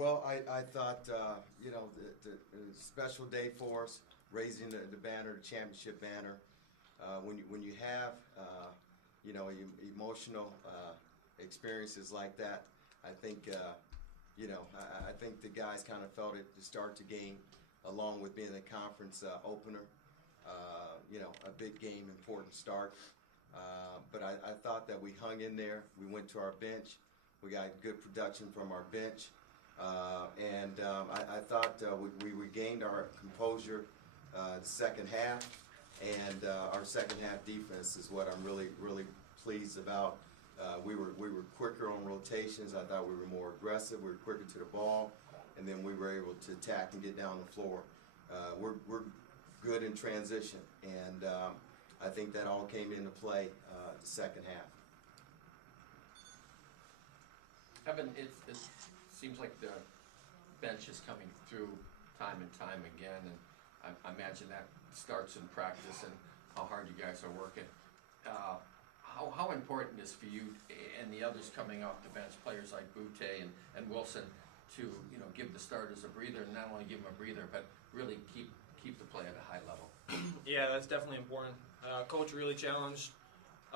Well, I thought, the special day for us, raising the banner, the championship banner. When you have, emotional experiences like that, I think, I think the guys kind of felt it to start the game, along with being the conference opener. A big game, important start. But I thought that we hung in there. We went to our bench. We got good production from our bench. I thought we regained our composure the second half, and our second half defense is what I'm really, really pleased about. We were quicker on rotations. I thought we were more aggressive. We were quicker to the ball, and then we were able to attack and get down the floor. We're good in transition, and I think that all came into play the second half. Evan, it seems like the bench is coming through time and time again, and I imagine that starts in practice and how hard you guys are working. How important is for you and the others coming off the bench, players like Butte and Wilson, to give the starters a breather, and not only give them a breather, but really keep the play at a high level? Yeah, that's definitely important. Coach really challenged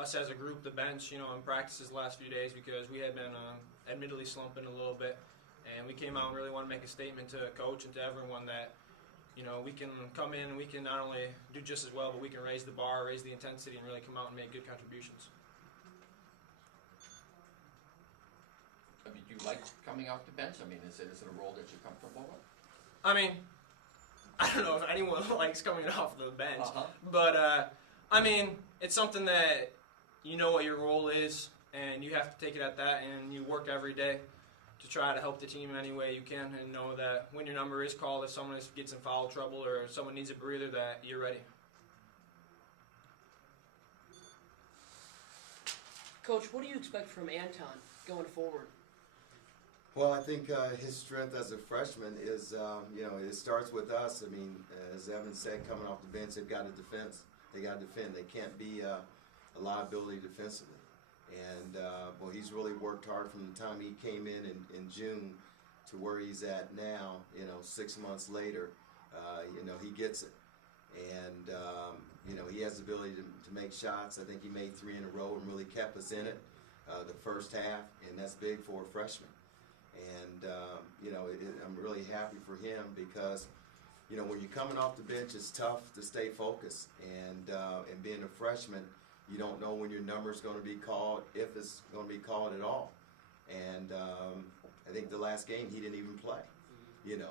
us as a group, the bench, in practices the last few days, because we had been admittedly slumping a little bit, and we came out and really want to make a statement to Coach and to everyone that we can come in and we can not only do just as well, but we can raise the bar, raise the intensity, and really come out and make good contributions. I mean, do you like coming off the bench? I mean, is it a role that you're comfortable with? I mean, I don't know if anyone likes coming off the bench, Uh-huh. but it's something that you know what your role is, and you have to take it at that, and you work every day to try to help the team in any way you can, and know that when your number is called, if someone gets in foul trouble or if someone needs a breather, that you're ready. Coach, what do you expect from Anton going forward? Well, I think his strength as a freshman is, it starts with us. I mean, as Evan said, coming off the bench, they've got to defend. They got to defend. They can't be a liability defensively. And, he's really worked hard from the time he came in June to where he's at now, 6 months later. He gets it. And, he has the ability to make shots. I think he made 3 in a row and really kept us in it the first half, and that's big for a freshman. And, I'm really happy for him because, when you're coming off the bench, it's tough to stay focused. And being a freshman, you don't know when your number is going to be called, if it's going to be called at all. And I think the last game he didn't even play.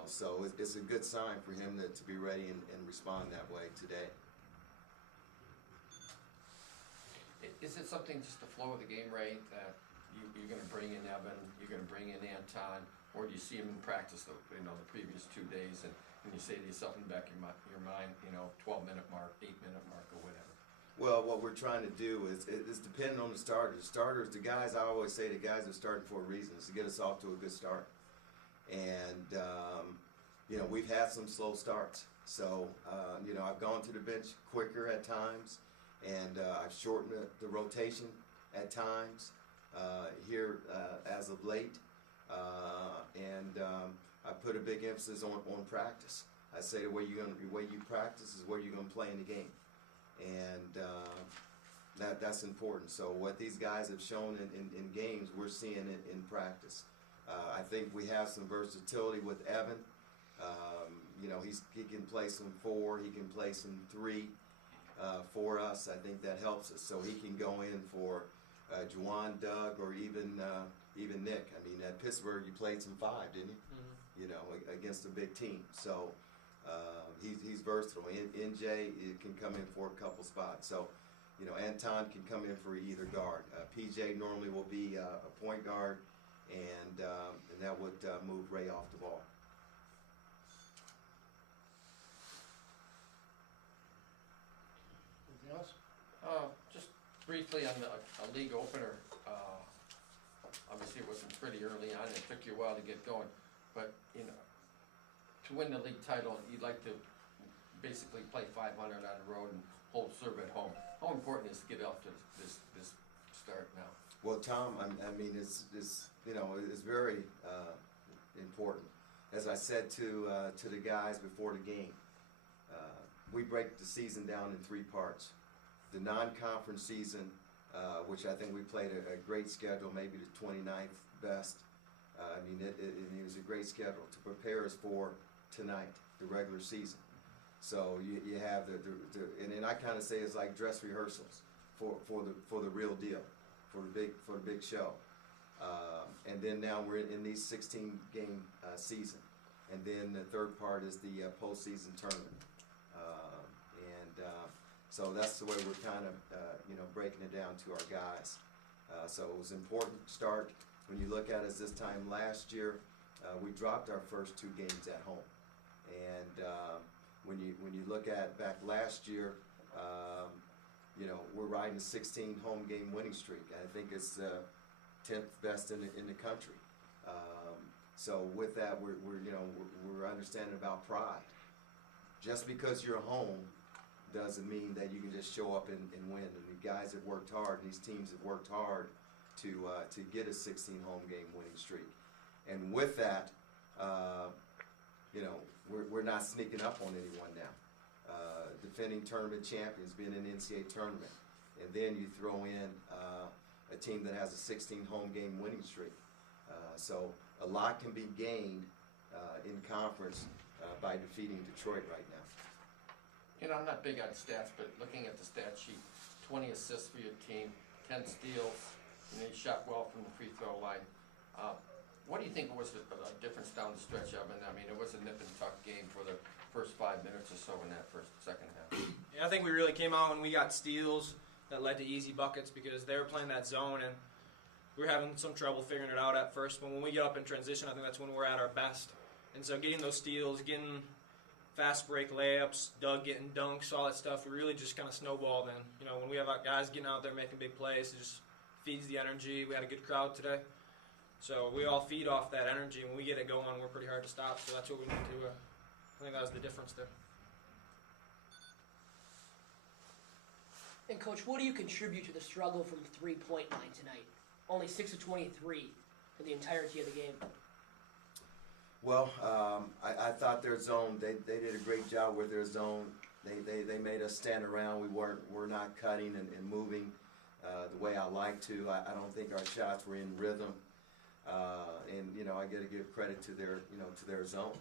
So it's a good sign for him to be ready and respond that way today. Is it something just the flow of the game, Ray, that you're going to bring in Evan, you're going to bring in Anton, or do you see him in practice the previous 2 days, and you say to yourself in the back of your mind, 12-minute mark, 8-minute mark, or whatever? Well, what we're trying to do is dependent on the starters. The guys, I always say the guys are starting for a reason, is to get us off to a good start. And, we've had some slow starts. So, I've gone to the bench quicker at times, and I've shortened the rotation at times here as of late. I put a big emphasis on practice. I say the way you practice is where you're going to play in the game. And that's important. So what these guys have shown in games, we're seeing it in practice. I think we have some versatility with Evan. He can play some 4, he can play some 3 for us. I think that helps us. So he can go in for Juwan, Doug, or even Nick. I mean, at Pittsburgh, you played some 5, didn't you? Mm-hmm. Against a big team. So he's versatile. NJ can come in for a couple spots. So, Anton can come in for either guard. PJ normally will be a point guard, and that would move Ray off the ball. Anything else? Just briefly on a league opener. Obviously, it wasn't pretty early on. It took you a while to get going, but to win the league title, you'd like to basically play 500 on the road and hold serve at home. How important is to get off to this start now? Well, Tom, I mean, it's very important. As I said to the guys before the game, we break the season down in 3 parts. The non-conference season, which I think we played a great schedule, maybe the 29th best. I mean, it was a great schedule to prepare us for tonight, the regular season. So you have and then I kind of say it's like dress rehearsals for the real deal, for the big show. And then now we're in these 16-game season, and then the third part is the postseason tournament. So that's the way we're kind of breaking it down to our guys. So it was important to start. When you look at us this time last year, we dropped our first 2 games at home, and when you look at back last year, we're riding a 16 home game winning streak. I think it's 10th best in the country. So with that, we're understanding about pride. Just because you're home doesn't mean that you can just show up and win. And the guys have worked hard, and these teams have worked hard to get a 16 home game winning streak. And with that, we're not sneaking up on anyone now. Defending tournament champions, being in the NCAA tournament, and then you throw in a team that has a 16 home game winning streak. So a lot can be gained in conference by defeating Detroit right now. I'm not big on stats, but looking at the stat sheet, 20 assists for your team, 10 steals, and you shot well from the free throw line. What do you think was a difference down the stretch of it? I mean, it was a nip and tuck game for the first 5 minutes or so in that second half. Yeah, I think we really came out when we got steals that led to easy buckets because they were playing that zone and we were having some trouble figuring it out at first. But when we get up in transition, I think that's when we're at our best. And so getting those steals, getting fast break layups, Doug getting dunks, all that stuff, we really just kind of snowballed. And when we have our guys getting out there making big plays, it just feeds the energy. We had a good crowd today. So we all feed off that energy. When we get it going, we're pretty hard to stop. So that's what we need to I think that was the difference there. And Coach, what do you contribute to the struggle from the 3-point line tonight? Only 6 of 23 for the entirety of the game. Well, I thought their zone, they did a great job with their zone. They made us stand around. We're not cutting and moving the way I like to. I don't think our shots were in rhythm. And I got to give credit to their zone.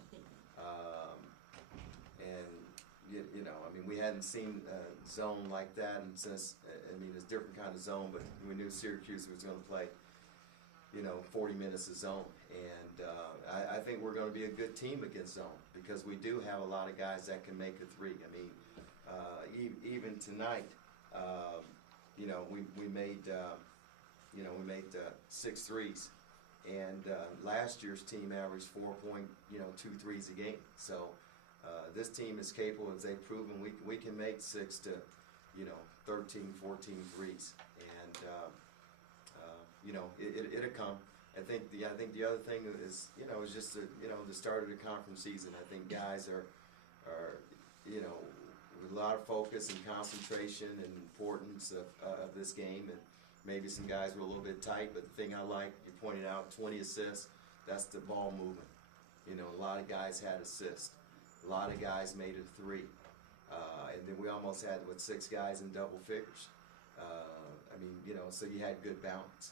We hadn't seen a zone like that, and since it's a different kind of zone, but we knew Syracuse was going to play 40 minutes of zone, and I think we're going to be a good team against zone because we do have a lot of guys that can make a three. Even tonight, we made 6 threes, and last year's team averaged 4.2 threes a game. So this team is capable, as they've proven. We can make 6 to 13, 14 threes, and it'll come. I think the other thing is is just the start of the conference season. I think guys are with a lot of focus and concentration and importance of this game, and maybe some guys were a little bit tight. But the thing I like, you pointed out, 20 assists. That's the ball movement. A lot of guys had assists. A lot of guys made a three, and then we almost had 6 guys in double figures. So you had good balance.